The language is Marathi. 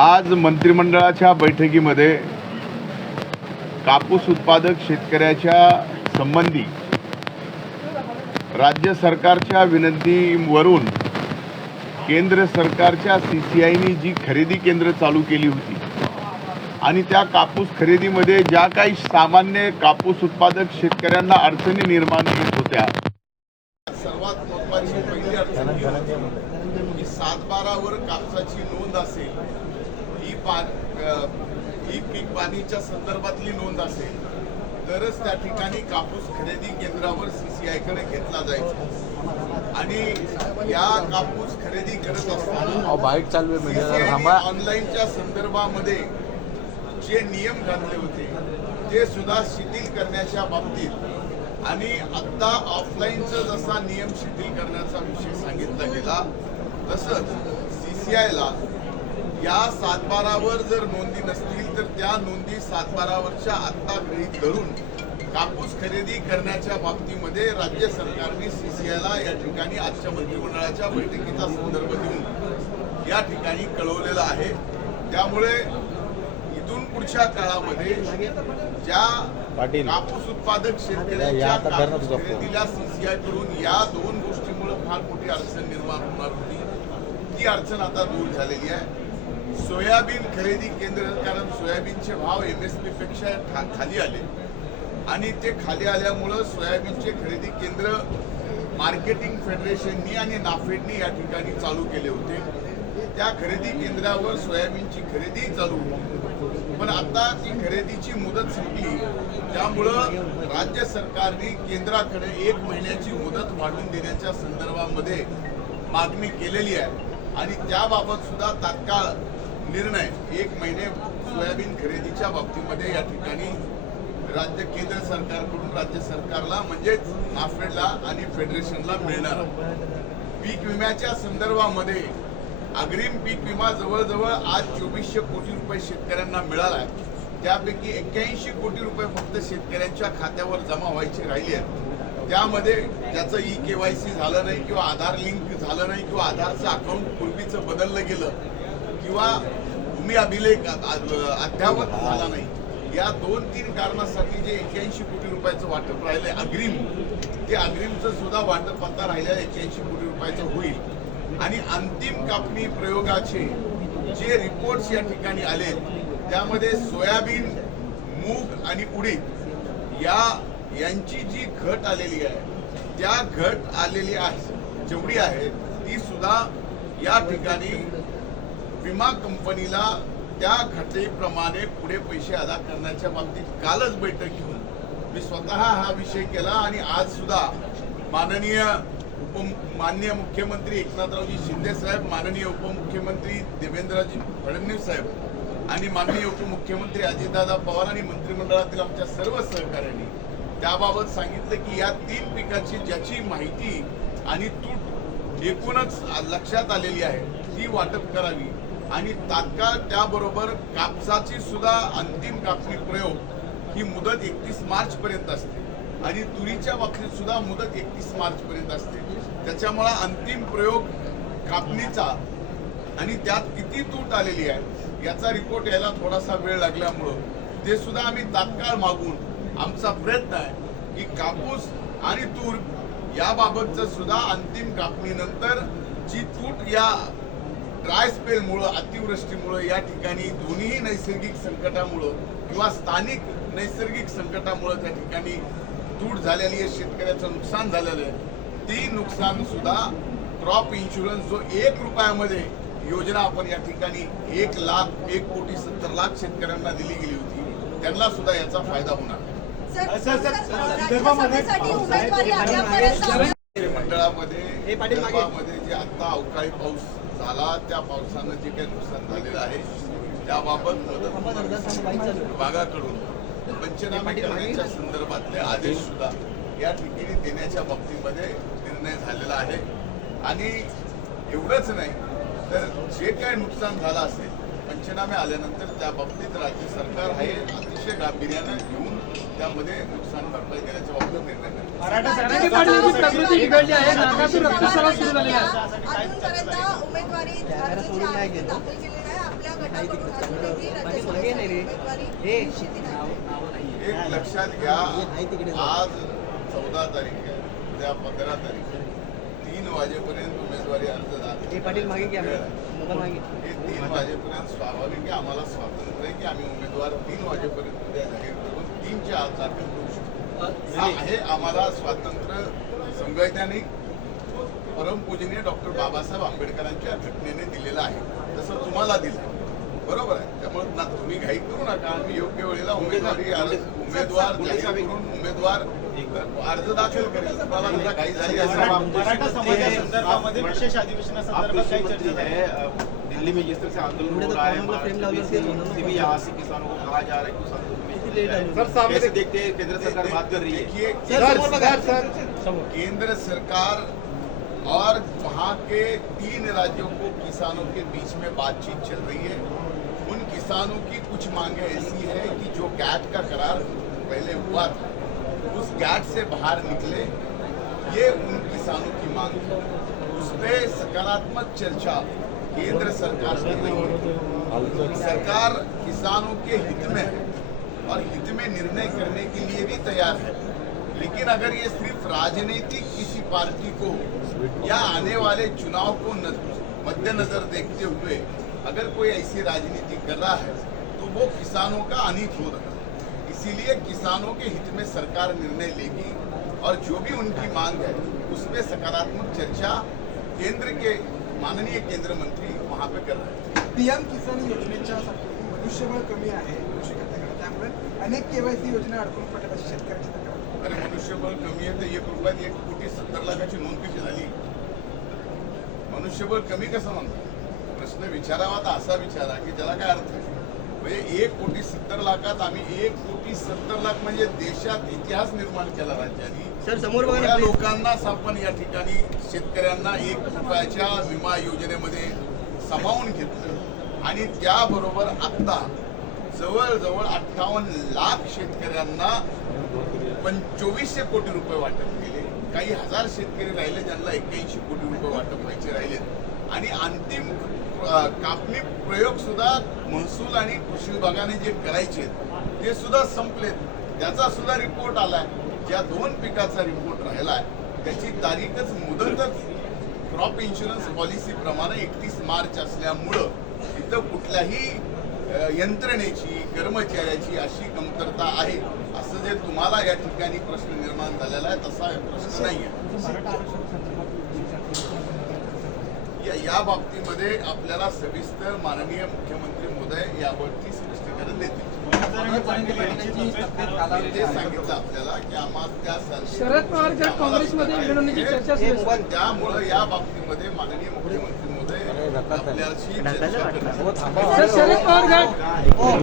आज मंत्रिमंडळाच्या बैठकीमध्ये कापूस उत्पादक शेतकऱ्याच्या संबंधी राज्य सरकारच्या विनंतीवरून केंद्र सरकारच्या सी सी आयने जी खरेदी केंद्र चालू केली होती आणि त्या कापूस खरेदीमध्ये ज्या काही सामान्य कापूस उत्पादक शेतकऱ्यांना अडचणी निर्माण होत होत्या सर्वात महत्वाची पहिली अडचण सात बारावर कापसाची नोंद असेल ही ही पीक पाणीच्या संदर्भातली नोंद असेल तरच त्या ठिकाणी कापूस खरेदी केंद्रावर कडे घेतला जायचा आणि या कापूस खरेदी करत असताना म्हणजे ऑनलाईनच्या संदर्भामध्ये जे नियम घातले होते ते सुद्धा शिथिल करण्याच्या बाबतीत आणि आत्ता ऑफलाईनचा जसा नियम शिथिल करण्याचा विषय सांगितला गेला तसंच सी सी या सातबारावर जर नोंदी नसतील तर त्या नोंदी सातबारावरच्या आत्ता गृहित धरून कापूस खरेदी करण्याच्या बाबतीमध्ये राज्य सरकारने सीसीआयला या ठिकाणी आजच्या मंत्रिमंडळाच्या बैठकीचा संदर्भ देऊन या ठिकाणी कळवलेला आहे त्यामुळे इथून पुढच्या काळामध्ये ज्या कापूस उत्पादक शेतकऱ्यांच्या सीसीआय कडून या दोन गोष्टीमुळे फार मोठी अडचण निर्माण होणार होती ती अडचण आता दूर झालेली आहे सोयाबीन खरेदी केंद्र कारण सोयाबीनचे भाव एम एस पीपेक्षा खा खाली आले आणि ते खाली आल्यामुळं सोयाबीनचे खरेदी केंद्र मार्केटिंग फेडरेशननी आणि नाफेडनी या ठिकाणी चालू केले होते त्या खरेदी केंद्रावर सोयाबीनची खरेदी चालू होती पण आता ती खरेदीची मुदत संपली त्यामुळं राज्य सरकारने केंद्राकडे एक महिन्याची मुदत वाढवून देण्याच्या संदर्भामध्ये मागणी केलेली आहे आणि त्याबाबत सुद्धा तात्काळ निर्णय एक महिने सोयाबीन खरेदीच्या बाबतीमध्ये या ठिकाणी राज्य केंद्र सरकारकडून राज्य सरकारला म्हणजेच नाफेडला आणि फेडरेशनला मिळणार पीक विम्याच्या संदर्भामध्ये अग्रिम पीक विमा जवळजवळ आज चोवीसशे कोटी रुपये शेतकऱ्यांना मिळाला आहे त्यापैकी एक्क्याऐंशी कोटी रुपये फक्त शेतकऱ्यांच्या खात्यावर जमा व्हायचे राहिले आहेत त्यामध्ये ज्याचं ई के वाय सी झालं नाही किंवा आधार लिंक झालं नाही किंवा आधारचं अकाउंट पूर्वीचं बदललं गेलं किंवा भूमी अभिलेख अध्यावत झाला नाही या दोन तीन कारणासाठी जे एक्याऐंशी कोटी रुपयाचं वाटप आहे अग्रिम ते अग्रिमचं सुद्धा वाटप आता राहिलं एक्याऐंशी कोटी रुपयाचं होईल आणि अंतिम कापणी प्रयोगाचे जे रिपोर्ट्स या ठिकाणी आले त्यामध्ये सोयाबीन मूग आणि उडीद या यांची जी घट आलेली आहे त्या घट आलेली आहे जेवढी आहे ती सुद्धा या ठिकाणी विमा कंपनीला त्या घटनेप्रमाणे पुढे पैसे अदा करण्याच्या बाबतीत कालच बैठक घेऊन मी स्वतः हा विषय केला आणि आज सुद्धा माननीय उप मान्य मुख्यमंत्री एकनाथरावजी शिंदे साहेब माननीय उपमुख्यमंत्री देवेंद्रजी फडणवीस साहेब आणि माननीय उपमुख्यमंत्री अजितदादा पवार आणि मंत्रिमंडळातील आमच्या सर्व सहकाऱ्यांनी त्याबाबत सांगितलं की या तीन पिकाची ज्याची माहिती आणि तूट एकूणच लक्षात आलेली आहे ती वाटप करावी आणि तात्काळ त्याबरोबर कापसाची सुद्धा अंतिम कापणी प्रयोग ही मुदत एकतीस पर्यंत असते आणि तुरीच्या बाबतीत सुद्धा मुदत एकतीस पर्यंत असते त्याच्यामुळे अंतिम प्रयोग कापणीचा आणि त्यात किती तूट आलेली आहे याचा रिपोर्ट यायला थोडासा वेळ लागल्यामुळं ते सुद्धा आम्ही तात्काळ मागून आमचा प्रयत्न आहे की कापूस आणि तूर याबाबतचं सुद्धा अंतिम कापणीनंतर जी तूट या ड्राय स्पेलमुळं अतिवृष्टीमुळं या ठिकाणी दोन्ही नैसर्गिक संकटामुळं किंवा स्थानिक नैसर्गिक संकटामुळं त्या ठिकाणी तूट झालेली आहे शेतकऱ्याचं नुकसान झालेलं आहे ती नुकसान सुद्धा क्रॉप इन्शुरन्स जो एक रुपयामध्ये योजना आपण या ठिकाणी एक लाख एक कोटी सत्तर लाख शेतकऱ्यांना दिली गेली होती त्यांना सुद्धा याचा फायदा होणार मंडळामध्ये विदर्भामध्ये जे आता अवकाळी पाऊस झाला त्या पावसानं जे काही नुकसान झालेलं आहे त्याबाबत मदत विभागाकडून पंचनामे करण्याच्या संदर्भातले आदेश सुद्धा या ठिकाणी देण्याच्या बाबतीमध्ये निर्णय झालेला आहे आणि एवढंच नाही तर जे काही नुकसान झालं असेल पंचनामे आल्यानंतर त्या बाबतीत राज्य सरकार हे अतिशय गांभीर्यानं घेऊन त्यामध्ये नुकसान भरपाई देण्याचा वापर निर्णय एक लक्षात घ्या आज चौदा तारीख आहे उद्या पंधरा तारीख तीन वाजेपर्यंत उमेदवारी अर्ज हे पाटील मागे की आम्ही हे तीन वाजेपर्यंत स्वाभाविक आहे आम्हाला स्वातंत्र्य आहे की आम्ही उमेदवार तीन वाजेपर्यंत उद्या जाहीर करून तीनच्या आज दाखल करू शकतो हे आम्हाला स्वातंत्र्य संवैधानिक परमपूजनीय डॉक्टर बाबासाहेब आंबेडकरांच्या घटनेने दिलेलं आहे तसं तुम्हाला दिलं बरोबर आहे त्यामुळे ना तुम्ही घाई करू नका आम्ही योग्य वेळेला उमेदवारी उमेदवार उमेदवार अर्ज विशेष दिल्ली में जिस तरह से आंदोलन हो रहा है से किसानों को कहा जा रहा है देखते हैं केंद्र सरकार बात कर रही है केंद्र सरकार और वहाँ के तीन राज्यों को किसानों के बीच में बातचीत चल रही है उन किसानों की कुछ मांगे ऐसी है कि जो कैट का करार पहले हुआ था घाट से बाहर निकले ये उन किसानों की मांग थी उस पर सकारात्मक चर्चा केंद्र सरकार कर रही है सरकार किसानों के हित में है और हित में निर्णय करने के लिए भी तैयार है लेकिन अगर ये सिर्फ राजनीतिक किसी पार्टी को या आने वाले चुनाव को मद्देनजर देखते हुए अगर कोई ऐसी राजनीति कर रहा है तो वो किसानों का अनित हो रहा है इसीलिए किसानों के हित में सरकार निर्णय लेगी और जो भी उनकी मांग है उस पर सकारात्मक चर्चा केंद्र के माननीय केंद्र मंत्री वहाँ पे कर रहे हैं पीएम किसान योजनेच्या मनुष्यबळ कमी आहे कृषी खात्याकडे त्यामुळे अनेक केवायसी योजना अडकून पडत आहेत शेतकऱ्यांची तक्रार अरे मनुष्यबळ कमी आहे तर एक रुपयात एक कोटी सत्तर लाखाची नोंद कशी झाली मनुष्यबळ कमी कसं म्हणतात प्रश्न विचारावा तर असा विचारा की ज्याला काय अर्थ आहे म्हणजे एक कोटी सत्तर लाखात आम्ही एक कोटी सत्तर लाख म्हणजे देशात इतिहास निर्माण केला राज्याने सर समोर बघा लोकांना आपण या ठिकाणी शेतकऱ्यांना एक रुपयाच्या विमा योजनेमध्ये सामावून घेतलं आणि त्याबरोबर आत्ता जवळजवळ अठ्ठावन्न लाख शेतकऱ्यांना पण कोटी रुपये वाटप केले काही हजार शेतकरी राहिले ज्यांना एक्क्याऐंशी कोटी रुपये वाटप व्हायचे राहिले आणि अंतिम कापणी प्रयोग सुद्धा महसूल आणि कृषी विभागाने जे करायचे ते सुद्धा संपलेत त्याचा सुद्धा रिपोर्ट आलाय ज्या दोन पिकाचा रिपोर्ट आहे त्याची तारीखच मुदतच क्रॉप इन्शुरन्स पॉलिसी प्रमाणे एकतीस मार्च असल्यामुळं इथं कुठल्याही यंत्रणेची कर्मचाऱ्याची अशी कमतरता आहे असं जे तुम्हाला या ठिकाणी प्रश्न निर्माण झालेला आहे तसा प्रश्न नाही आहे या बाबतीमध्ये आपल्याला सविस्तर माननीय मुख्यमंत्री मोदय यावरती स्पष्टीकरण देतील सांगितलं आपल्याला की आम्हाला शरद पवार जर काँग्रेसमध्ये मिळवण्याची चर्चा सुरू पण त्यामुळं या बाबतीमध्ये माननीय मुख्यमंत्री मोदय आपल्याशी चर्चा करणार शरद पवार